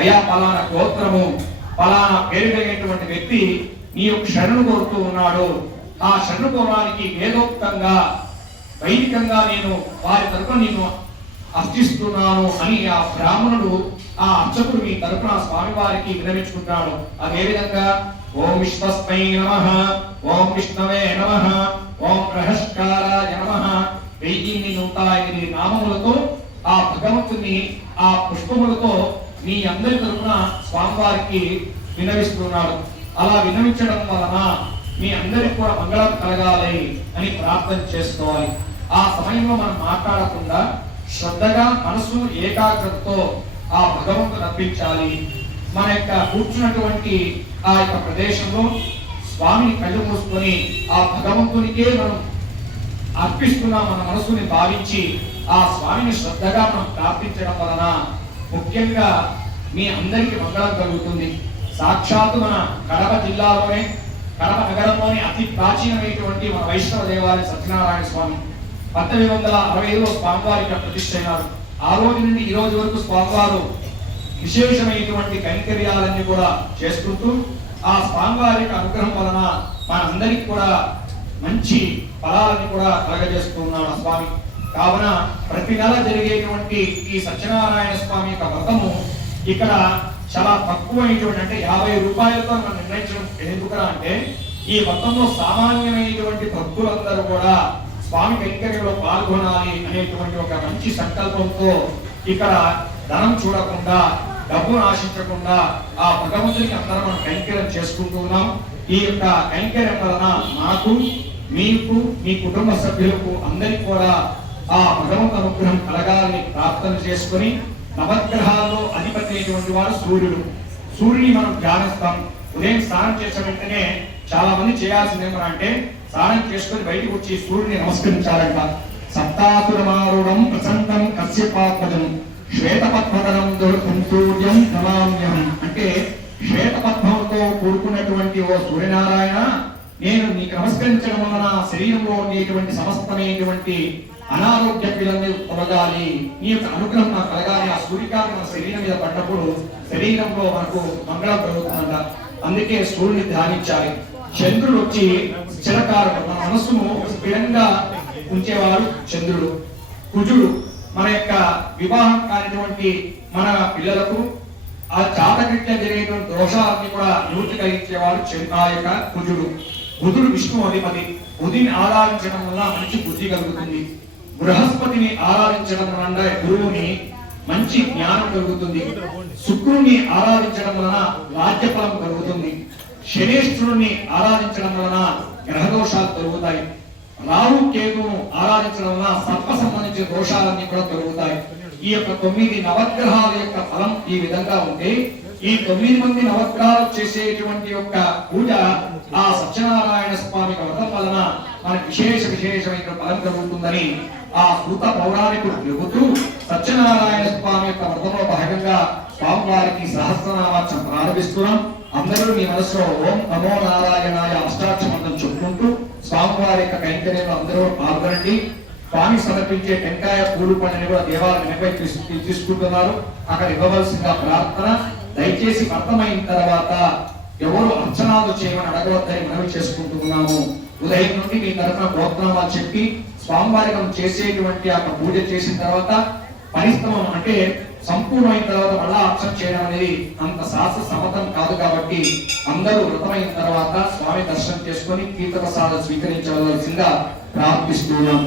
అయా పలానా గోత్రము పలానా పేరు కలిగినటువంటి వ్యక్తి నీ యొక్క శరణు కోరుతూ ఉన్నాడు, ఆ శరణు కోరానికి వేదోక్తంగా వైదికంగా నేను వారి తరపున నేను అర్చిస్తున్నాను అని ఆ బ్రాహ్మణుడు ఆ అర్చకుడు మీ తరపున స్వామి వారికి విన్నవించుకుంటాడు. అదేవిధంగా ఓం విశ్వస్మై నమః, ఓం విష్ణవే నమః, ఓం గ్రహస్కారాయ నమః 1108 నామములతో ఆ భగవంతుని ఆ పుష్పములతో మీ అందరి తరపున స్వామివారికి విన్నవిస్తున్నాడు. అలా విన్నవించడం వలన మీ అందరికి కూడా మంగళం కలగాలి అని ప్రార్థన చేసుకోవాలి. ఆ సమయంలో మనం మాట్లాడకుండా శ్రద్ధగా మనసు ఏకాగ్రతతో ఆ భగవంతుని అర్పించాలి. మన యొక్క కూర్చున్నటువంటి ఆ యొక్క ప్రదేశంలో స్వామిని కళ్ళు మూసుకొని ఆ భగవంతునికే మనం అర్పిస్తున్నాం మన మనసుని భావించి ఆ స్వామిని శ్రద్ధగా మనం ప్రార్థించడం వలన ముఖ్యంగా మీ అందరికీ మంగళం కలుగుతుంది. సాక్షాత్తు మన కడప జిల్లాలోనే కడప నగరంలోని అతి ప్రాచీనమైనటువంటి మన వైష్ణవ దేవాలయం సత్యనారాయణ స్వామి 1965లో స్వామివారికి ప్రతిష్ఠ అయినారు. ఆ రోజు నుండి ఈ రోజు వరకు స్వామివారు విశేషమైనటువంటి కైంకర్యాలన్నీ కూడా చేసుకుంటూ ఆ స్వామివారి అనుగ్రహం వలన మనందరికి కూడా మంచి ఫలాలని కూడా కలగజేస్తున్నాడు స్వామి. కావున ప్రతి నెల జరిగేటువంటి ఈ సత్యనారాయణ స్వామి యొక్క వ్రతము ఇక్కడ చాలా తక్కువైనటువంటి అంటే 50 రూపాయలతో మనం నిర్ణయించడం ఎందుకరా అంటే ఈ వ్రతంలో సామాన్యమైనటువంటి భక్తులందరూ కూడా స్వామి కైంకర్యంలో పాల్గొనాలి అనేటువంటి ఒక మంచి సంకల్పంతో ఇక్కడ ధనం చూడకుండా డబ్బును ఆశించకుండా ఆ భగవంతునికి అందరం మనం కైంకర్యం చేసుకుంటున్నాం. ఈ యొక్క కైంకర్యం వలన నాకు మీకు మీ కుటుంబ సభ్యులకు అందరికి కూడా ఆ భగవంతు అనుగ్రహం కలగాలని ప్రార్థన చేసుకొని నవగ్రహాల్లో అధిపతి అయినటువంటి వాడు సూర్యుడు. సూర్యుని మనం ధ్యానిస్తాం. ఉదయం స్నానం చేసిన వెంటనే చాలా మంది చేయాల్సింది ఏమనంటే స్నానం చేసుకొని బయటకు వచ్చి సూర్యుని నమస్కరించాలంట. సప్తాసురమారుడం ప్రసంతం కశ్యపాత్మజం శ్వేతపద్మధరం సూర్యం నమామ్యహం అంటే శ్వేతపద్మంతో కూడుకున్నటువంటి ఓ సూర్యనారాయణ, నేను నీకు నమస్కరించడం వలన శరీరంలో ఉండేటువంటి సమస్తమైనటువంటి అనారోగ్య పీడల్ని తొలగాలి, నీ యొక్క అనుగ్రహం నాకు కలగాలి. ఆ సూర్యకాంతి మన శరీరం మీద పడ్డప్పుడు శరీరంలో మనకు మంగళం కలుగుతుందంట. అందుకే సూర్యుని ధ్యానించాలి. చంద్రుడు వచ్చి చిరకారుడు, మన మనస్సును స్థిరంగా ఉంచేవాడు చంద్రుడు. కుజుడు మన యొక్క వివాహం కానిటువంటి మన పిల్లలకు ఆ జాతకృత్యం జరిగేటువంటి దోషాలన్నీ కూడా నివృత్తి కలిగించేవాడు ఆ యొక్క కుజుడు. బుధుడు విష్ణు అధిపతి. బుధిని ఆరాధించడం వల్ల మంచి బుద్ధి కలుగుతుంది. బృహస్పతిని ఆరాధించడం వలన గురువుని మంచి జ్ఞానం కలుగుతుంది. శుక్రుని ఆరాధించడం వలన రాజ్యఫలం కలుగుతుంది. శనేశ్వరుని ఆరాధించడం వలన గ్రహదోషాలు కలుగుతాయి. రాహు కేతువును ఆరాధించడం వలన సర్ప సంబంధించిన దోషాలన్నీ కూడా కలుగుతాయి. ఈ యొక్క 9 నవగ్రహాల యొక్క ఫలం ఈ విధంగా ఉంటే ఈ 9 మంది నవగ్రహాలు చేసేటువంటి యొక్క పూజ ఆ సత్యనారాయణ స్వామి వ్రతం వలన మనకు విశేషమైన ఫలం కలుగుతుందని ఆ సూత పౌరాణికుడు చెబుతూ సత్యనారాయణ స్వామి యొక్క వ్రతంలో భాగంగా స్వామివారికి సహస్రనామార్చన ప్రారంభిస్తున్నాం. అందరూ మీ మనసులో ఓం నమో నారాయణాయ అష్టాక్షర మంత్రం చెప్పుకుంటూ స్వామివారి యొక్క కైంకర్యంలో అందరూ పాల్గొనండి. స్వామి సమర్పించే టెంకాయ పూలు పండుని కూడా దేవాలయంపై తీసుకుంటున్నారు. అక్కడ ఇవ్వవలసిందిగా ప్రార్థన. దయచేసి అర్థమైన తర్వాత ఎవరు అర్చనాలు చేయమని అడగవద్దని మనవి చేసుకుంటున్నాము. ఉదయం నుండి మీ తరఫున గోత్రనామాలు చెప్పి స్వామివారికి మనం చేసేటువంటి ఆ పూజ చేసిన తర్వాత పరిశ్రమం అంటే సంపూర్ణమైన తర్వాత మళ్ళా అర్చన చేయడం అనేది అంత శాస్త్ర సమతం కాదు. కాబట్టి అందరూ వ్రతమైన తర్వాత స్వామి దర్శనం చేసుకొని తీర్థ ప్రసాదం స్వీకరించవలసిందిగా ప్రార్థిస్తున్నాం.